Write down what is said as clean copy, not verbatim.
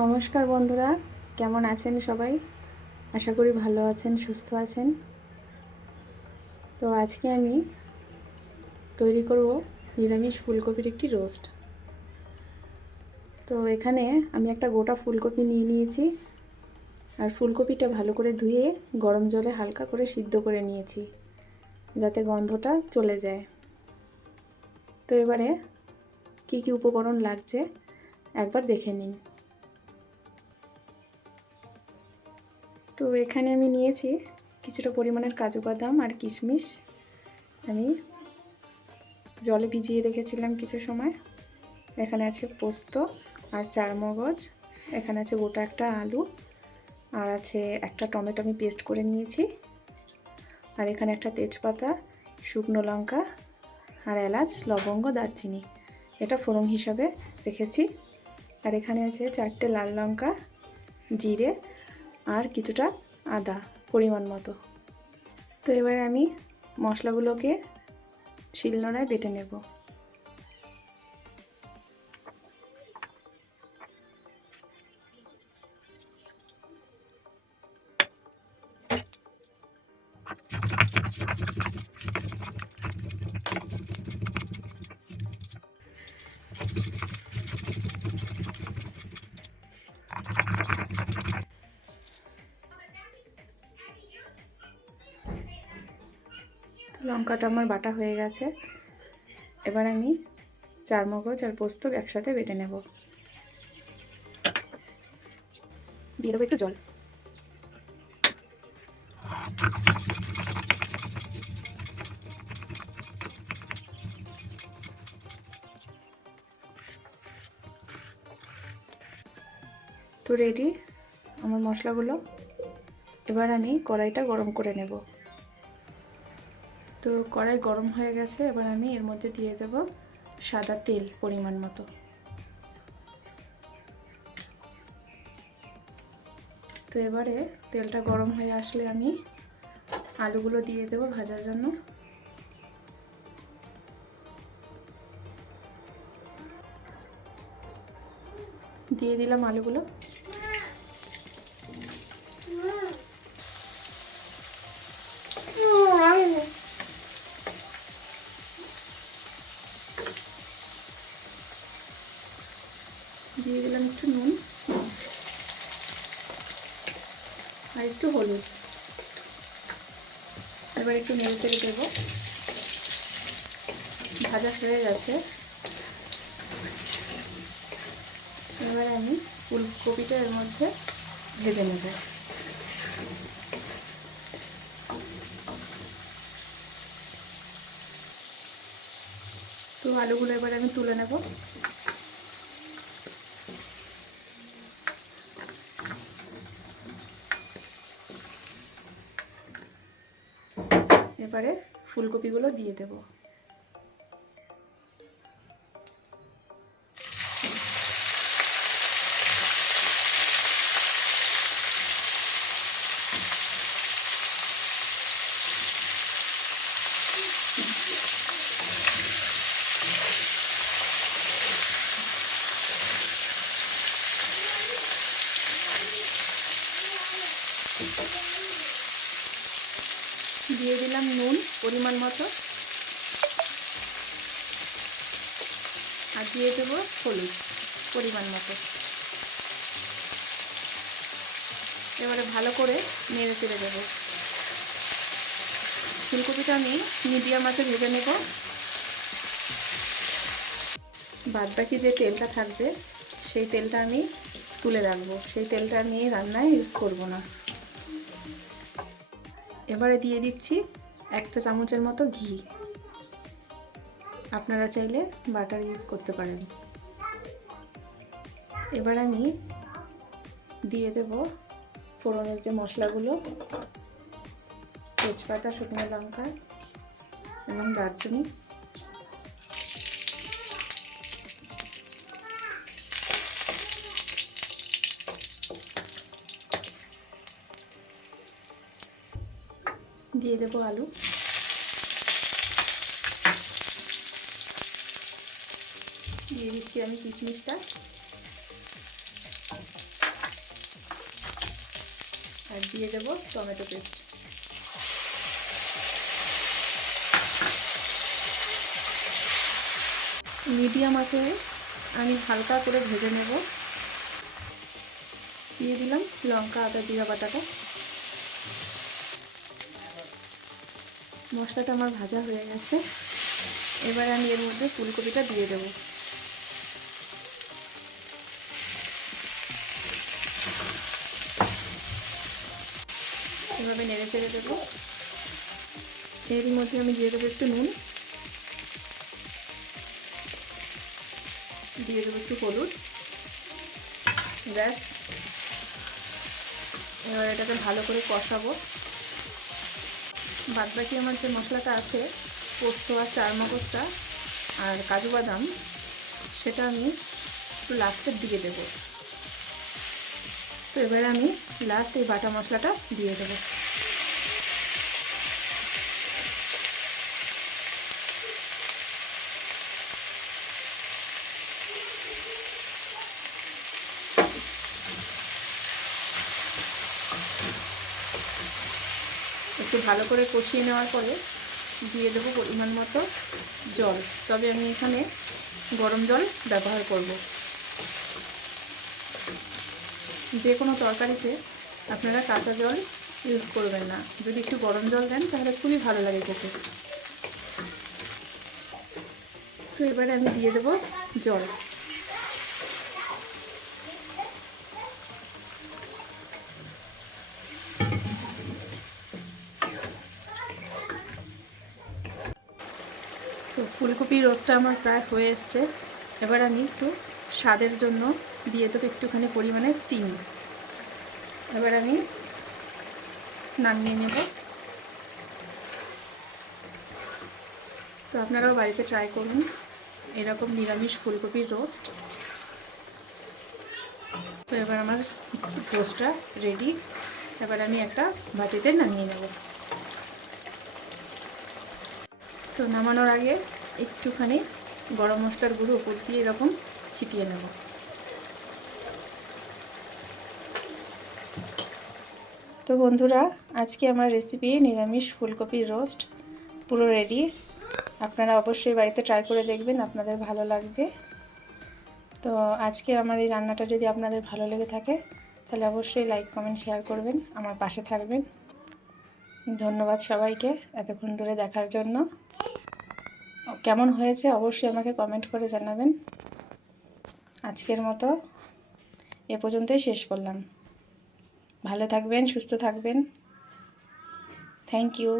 নমস্কার বন্ধুরা, কেমন আছেন সবাই? আশা করি ভালো আছেন, সুস্থ আছেন। তো আজকে আমি তৈরি করব নিরামিষ ফুলকপির একটি রোস্ট। তো এখানে আমি একটা গোটা ফুলকপি নিয়ে নিয়েছি, আর ফুলকপিটা ভালো করে ধুয়ে গরম জলে হালকা করে সিদ্ধ করে নিয়েছি যাতে গন্ধটা চলে যায়। তো এবারে কি কি উপকরণ লাগছে একবার দেখে নিন। তো এখানে আমি নিয়েছি কিছুটা পরিমাণের কাজু বাদাম আর কিশমিশ। আমি জলে ভিজিয়ে রেখেছিলাম কিছু সময়। এখানে আছে পোস্ত আর চারমগজ, এখানে আছে গোটা একটা আলু, আর আছে একটা টমেটো আমি পেস্ট করে নিয়েছি, আর এখানে একটা তেজপাতা, শুকনো লঙ্কা আর এলাচ, লবঙ্গ, দারচিনি, এটা ফোড়ন হিসাবে রেখেছি। আর এখানে আছে 4টে লাল লঙ্কা, জিরে আর কিছুটা আদা পরিমাণ মতো। তো এবারে আমি মশলাগুলোকে শিলনোড়ায় বেটে নেব। লঙ্কাটা আমার বাটা হয়ে গেছে। এবার আমি চারমগজ আর পোস্ত একসাথে বেটে নেব। দিয়ে দেবো একটু জল। তো রেডি আমার মশলাগুলো। এবার আমি কড়াইটা গরম করে নেব। তো কড়াই গরম হয়ে গেছে, এবার আমি এর মধ্যে দিয়ে দেব সাদা তেল পরিমাণ মতো। তো এবারে তেলটা গরম হয়ে আসলে আমি আলুগুলো দিয়ে দেব ভাজার জন্য। দিয়ে দিলাম আলুগুলো। দিয়ে দিলাম একটু নুন আর একটু হলুদ। এবার একটু নেড়ে চেড়ে দেবো। ভাজা হয়ে গেছে। এবার আমি ফুলকপিটা এর মধ্যে ভেজে নেব। তো আলুগুলো এবার আমি তুলে নেব। এবারে ফুলকপিগুলো দিয়ে দেব। দিয়ে দিলাম নুন পরিমাণ মতো, আর দিয়ে দেবো হলুদ পরিমাণ মতো। এবারে ভালো করে নেড়ে চেড়ে দেবো। ফুলকপিটা আমি মিডিয়াম আঁচে ভেজে নেব। বাদবাকি যে তেলটা থাকবে সেই তেলটা আমি তুলে রাখবো, সেই তেলটা আমি রান্নায় ইউজ করব না। এবারে দিয়ে দিচ্ছি 1 চা চামচের মতো ঘি। আপনারা চাইলে বাটার ইউজ করতে পারেন। এবার আমি দিয়ে দেব ফোড়নের যে মশলাগুলো, তেজপাতা, শুকনো লঙ্কা এবং দারচিনি। দিয়ে দেব আলু। দিয়ে দিচ্ছি আমি কিশমিশটা। আর দিয়ে দেব টমেটো পেস্ট। মিডিয়াম আঁচে আমি হালকা করে ভেজে নেব। দিয়ে দিলাম লঙ্কা, আদা, জিরা বাটাটা। মশলাটা আমার ভাজা হয়ে গেছে। এবারে আমি এর মধ্যে ফুলকপিটা দিয়ে দেব। এভাবে নেড়ে চেড়ে দেবো। এর মধ্যে আমি দিয়ে দেবো একটু নুন, দিয়ে দেবো একটু হলুদ। ব্যাস, এবার এটাকে ভালো করে কষাবো। বাদবাকি আমার যে মশলাটা আছে, পোস্ত আর চারমগজটা আর কাজু বাদাম, সেটা আমি একটু লাস্টের দিকে দেব। তো এবারে আমি লাস্ট এই বাটা মশলাটা দিয়ে দেবো। একটু ভালো করে কষিয়ে নেওয়ার পরে দিয়ে দেবো পরিমাণ মতো জল। তবে আমি এখানে গরম জল ব্যবহার করব। যে কোনো তরকারিতে আপনারা কাঁচা জল ইউজ করবেন না, যদি একটু গরম জল দেন তাহলে খুবই ভালো লাগে খেতে। তো এবারে আমি দিয়ে দেবো জল। তো ফুলকপির রোস্টটা আমার প্রায় হয়ে এসছে। এবার আমি একটু স্বাদের জন্য দিয়ে দেবো একটুখানি পরিমাণে চিনি। এবার আমি নামিয়ে নেব। তো আপনারাও বাড়িতে ট্রাই করুন এরকম নিরামিষ ফুলকপির রোস্ট। তো এবার আমার রোস্টটা রেডি। এবার আমি একটা বাটিতে নামিয়ে নেব। তো নামানোর আগে একটুখানি গরম মশলার গুঁড়ো উপর দিয়ে এরকম ছিটিয়ে নেব। তো বন্ধুরা, আজকে আমার রেসিপি নিরামিষ ফুলকপির রোস্ট পুরো রেডি। আপনারা অবশ্যই বাড়িতে ট্রাই করে দেখবেন, আপনাদের ভালো লাগবে। তো আজকে আমার এই রান্নাটা যদি আপনাদের ভালো লেগে থাকে তাহলে অবশ্যই লাইক, কমেন্ট, শেয়ার করবেন, আমার পাশে থাকবেন। ধন্যবাদ সবাইকে এতক্ষণ ধরে দেখার জন্য। কেমন হয়েছে অবশ্যই আমাকে কমেন্ট করে জানাবেন। আজকের মতো এ পর্যন্তই শেষ করলাম। ভালো থাকবেন, সুস্থ থাকবেন। Thank you.